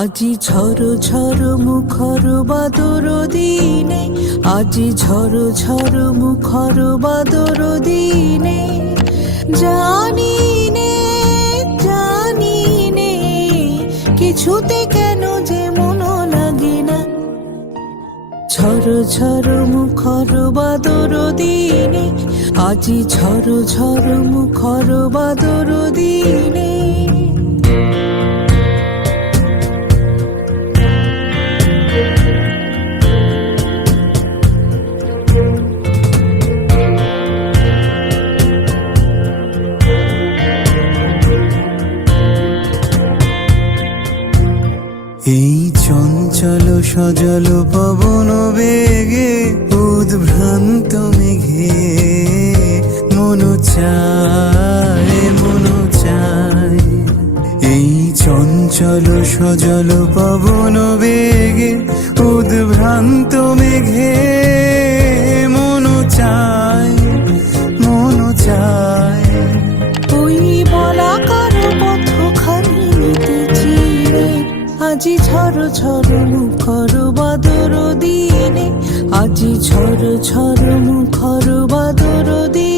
আজি ঝড় ঝড় মুখর বাদর দিনে, আজি ঝড় ঝড় মুখর বাদর দিনে, জানি নে কিছুতে কেন যে মন লাগে না। ঝড় ঝড় মুখর বাদর দিনে, আজি ঝড় ঝড় মুখর বাদর দিনে। এই চঞ্চল সজল পবন বেগে উদ্ভ্রান্ত মেঘে মন চায় মন চায়। এই চঞ্চল সজল পবন বেগে উদ্ভ্রান্ত মেঘে মন চায় মন চায়। ওই বলাকার পথখানি নিতেছি রে, আজি ঝড় ঝড় মুখর বাদর দিনে, আজি ঝড় ঝড় মুখর বাদর দিনে।